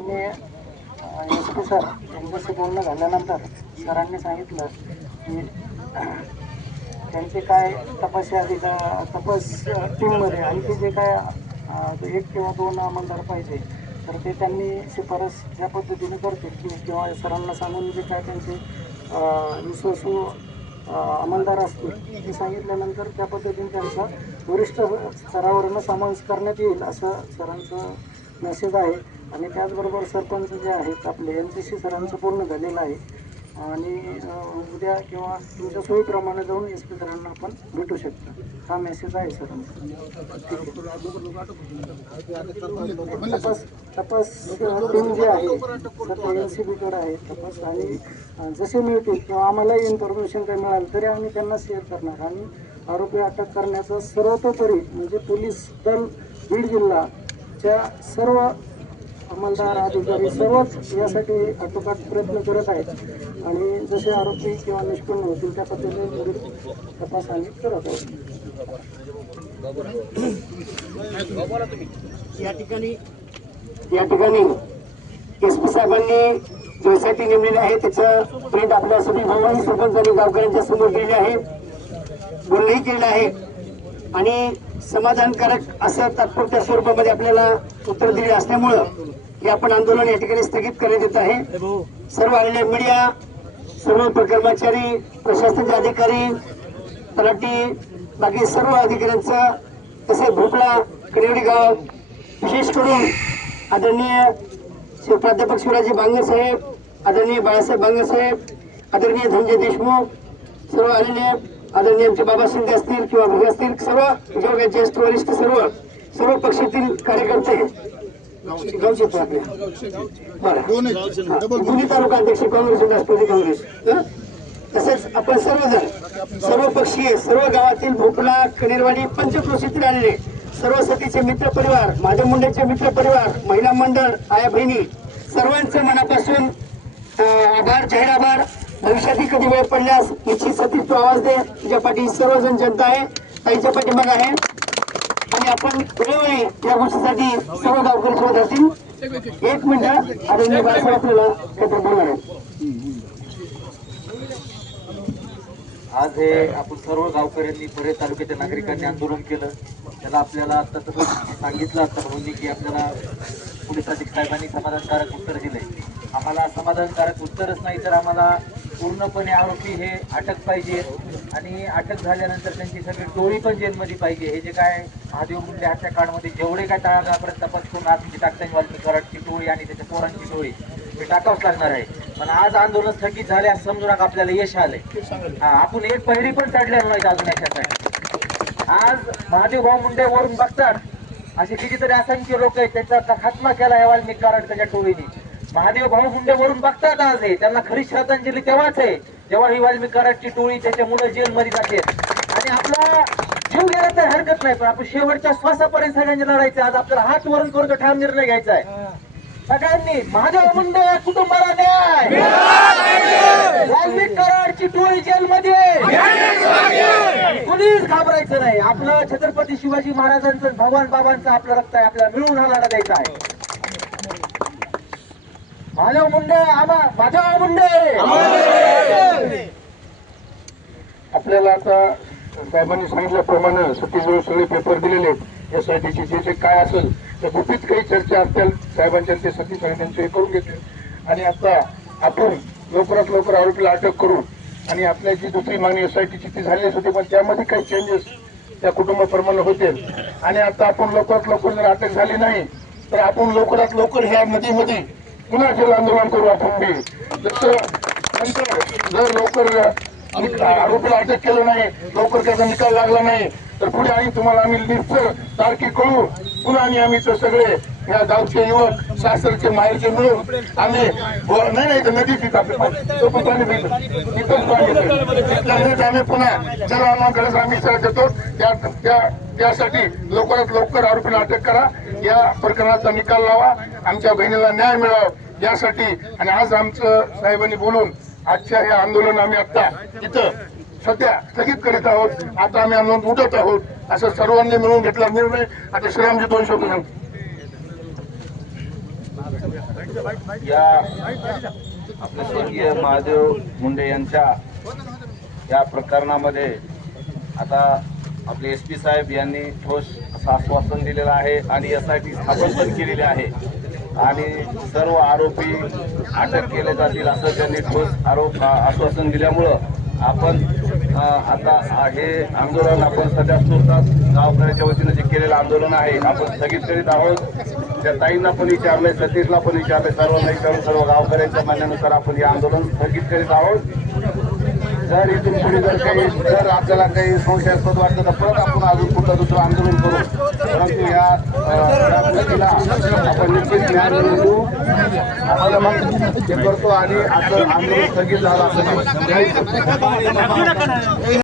माननीय SP sir यांच्याशी बोलणं झाल्यानंतर सरांनी सांगितलं की त्यांचे काय तपास टीममध्ये आणखी जे काय 1 किंवा 2 अंमलदार पाहिजे तर ते त्यांनी शिफारस ज्या पद्धतीने करतील की किंवा सरांना सांगून जे काय त्यांचे विश्वासू अंमलदार असतील ते सांगितल्यानंतर त्या पद्धतीने त्यांचा वरिष्ठ स्तरावरून समावेश करण्यात येईल असं सरांचं मेसेज आहे. आणि त्याचबरोबर सरपंच जे आहेत आपले यांच्याशी सरांचं पूर्ण झालेलं आहे आणि उद्या किंवा तुमच्या सोयीप्रमाणे जाऊन SP सरांना आपण भेटू शकतो. हा मेसेज आहे सरांचा. तपास टीम जी आहे सध्या NCBकडे आहे तपास आणि जसे मिळतील किंवा आम्हालाही इन्फॉर्मेशन काही मिळालं तरी आम्ही त्यांना शेअर करणार आणि आरोपी अटक करण्याचा सर्वतोपरी म्हणजे पोलीस दल बीड जिल्हाच्या सर्व अंमलदार अधिकारी सर्वच यासाठी आटोकाट प्रयत्न करत आहेत आणि जसे आरोपी किंवा निष्पन्न होतील त्या पद्धतीने तपास आम्ही करत आहोत. या ठिकाणी SP साहेबांनी जो SIT नेमलेले आहे त्याचं प्रिंट आपल्या सभी भवानी सरपंच आणि गावकऱ्यांच्या समोर दिलेले आहे, बोलणंही केलेलं आहे आणि समाधानकारक असं तात्पुरत्या स्वरूपामध्ये आपल्याला उत्तर दिले असल्यामुळं हे आपण आंदोलन या ठिकाणी स्थगित करण्यात येत आहे. सर्व आलेले मीडिया, सर्व कर्मचारी, प्रशासनाचे अधिकारी, तलाठी, बाकी सर्व अधिकाऱ्यांचं तसे भोपळा कनेवडी गाव विशेष करून आदरणीय प्राध्यापक शिवराजी बांगर साहेब, आदरणीय बाळासाहेब बांगर साहेब, आदरणीय धनंजय देशमुख, सर्व आलेले आदरणीय आमचे बाबा शिंदे असतील किंवा भगे असतील, सर्व ज्येष्ठ वरिष्ठ सर्व पक्षातील कार्यकर्ते गावचे दोन्ही तालुका अध्यक्ष काँग्रेस राष्ट्रवादी काँग्रेस तसेच आपण सर्वजण सर्व पक्षीय सर्व गावातील भोपला कनेरवाडी पंचक्रोशीतील आलेले सर्व सतीचे मित्र परिवार, माझ्या मुंडेचे मित्र परिवार, महिला मंडळ, आया बहिणी सर्वांचं मनापासून आभार, जाहीर आभार. भविष्यातही कधी वेळ पडल्यास निश्चित सतीश तू आवाज दे, तुझ्या पाठी सर्वजण जनता आहे, ताईच्या पाठीमाग आहे आणि आपण वेळोवेळी या गोष्टीसाठी सर्व गावकरी सोबत असतील. 1 मिनिट आदरणीय बाळासाहेब आपल्याला काहीतरी बोलणार आहे. आज हे आपण सर्व गावकऱ्यांनी बरेच तालुक्याच्या नागरिकांनी आंदोलन केलं. त्याला आपल्याला आता तसं सांगितलं असतं म्हणून की आपल्याला पोलीस अधीक्षक साहेबांनी समाधानकारक उत्तर दिले. आम्हाला समाधानकारक उत्तरच नाही तर आम्हाला पूर्णपणे आरोपी हे अटक पाहिजे आणि अटक झाल्यानंतर त्यांची सगळी टोळी पण जेलमध्ये पाहिजे. हे जे काय महादेव मुंडे हत्याकांडमध्ये जेवढे काय तळागाळापर्यंत तपास करून आतमध्ये टाकताना वाल्मिकी कराडची टोळी आणि त्याच्या पोरांची टोळी हे टाकावंच लागणार आहे. पण आज आंदोलन स्थगित झाले असं समजू नका, आपल्याला यश आलंय. आपण एक पहिरी पण चढल्या नाही अजून याच्यासाठी. आज महादेव भाऊ मुंडे वरून बघतात असे कितीतरी असंख्य लोक आहेत त्याचा खात्मा केला आहे वाल्मिकी कराड त्याच्या टोळीने. महादेव भाऊ मुंडे वरून बघतात आज हे त्यांना खरी श्रद्धांजली तेव्हाच आहे जेव्हा ही वाल्मिकी कराडची टोळी त्याच्या मुलं जेलमध्ये जाते आणि आपला जीव गेला तर हरकत नाही पण आपण शेवटच्या श्वासापर्यंत सगळ्यांनी लढायचं. आज आपल्याला हात वरून करून ठाम निर्णय घ्यायचा आहे सगळ्यांनी. महादेव मुंडे कुटुंबाला न्याय, वाल्मिकी कराडची टोळी जेलमध्ये, कुणीच घाबरायचं नाही. आपलं छत्रपती शिवाजी महाराजांचं भगवान बाबांचं आपलं रक्त आहे, आपल्याला मिळून हा लढा द्यायचा आहे. महादेव मुंडे महादेव मुंडे. आपल्याला आता साहेबांनी सांगितल्याप्रमाणे सतीजवळ सगळे पेपर दिलेले आहेत. SITचे जे काय असेल तर गुपित काही चर्चा असतील साहेबांच्या ते सतीश आणि त्यांचे करून घेतले आणि आता आपण लवकरात लवकर आरोपीला अटक करू आणि आपल्या जी दुसरी मागणी SITची ती झालीच होती पण त्यामध्ये काही चेंजेस त्या कुटुंबाप्रमाणे होते आणि आता आपण लवकरात लवकर जर अटक झाली नाही तर आपण लवकरात लवकर ह्या नदीमध्ये पुन्हा जल आंदोलन करू. आपण बी जसं जर लवकर आरोपीला अटक केलं नाही, लवकर त्याचा निकाल लागला नाही तर पुढे आणि तुम्हाला आम्ही लिस्ट तारखे कळू पुन्हा आम्ही सगळे या गावचे युवक सासरचे माहेरचे मिळून आम्ही नाही तर नदी तिथं आम्ही पुन्हा जलवामाकडे आम्ही देतो. त्यासाठी लवकरात लवकर आरोपीला अटक करा, या प्रकरणाचा निकाल लावा, आमच्या बहिणीला न्याय मिळावा यासाठी. आणि आज आमचं साहेबांनी बोलून आजच्या हे आंदोलन आम्ही आता इथं सध्या स्थगित करीत आहोत. आता आम्ही आंदोलन उठत आहोत असं सर्वांनी मिळून घेतला निर्णय. आता श्रीरामजी 2 शब्द सांगतो. या आपले स्वर्गीय महादेव मुंडे यांच्या या प्रकरणामध्ये आता आपले SP साहेब यांनी ठोस असं आश्वासन दिलेलं आहे आणि SIT स्थापन पण केलेली आहे आणि सर्व आरोपी अटक केले जातील असं त्यांनी ठोस आश्वासन दिल्यामुळं आपण आता हे आंदोलन आपण सध्या सुरतात गावकऱ्याच्या वतीनं जे केलेलं आंदोलन आहे आपण स्थगित करीत आहोत. त्या ताईंना पण विचारलंय, सतीशला पण विचारलंय, सर्वांना विचारून सर्व गावकऱ्यांच्या म्हणण्यानुसार आपण हे आंदोलन स्थगित करीत आहोत. जर इथून पुढे जर आपल्याला काही संशयास्पद वाटतं तर परत आपण अजून कुठलं दुसरं आंदोलन करू, परंतु या आपण निश्चित न्याय मिळवून देऊ हे करतो आणि आता आंदोलन स्थगित झालं असं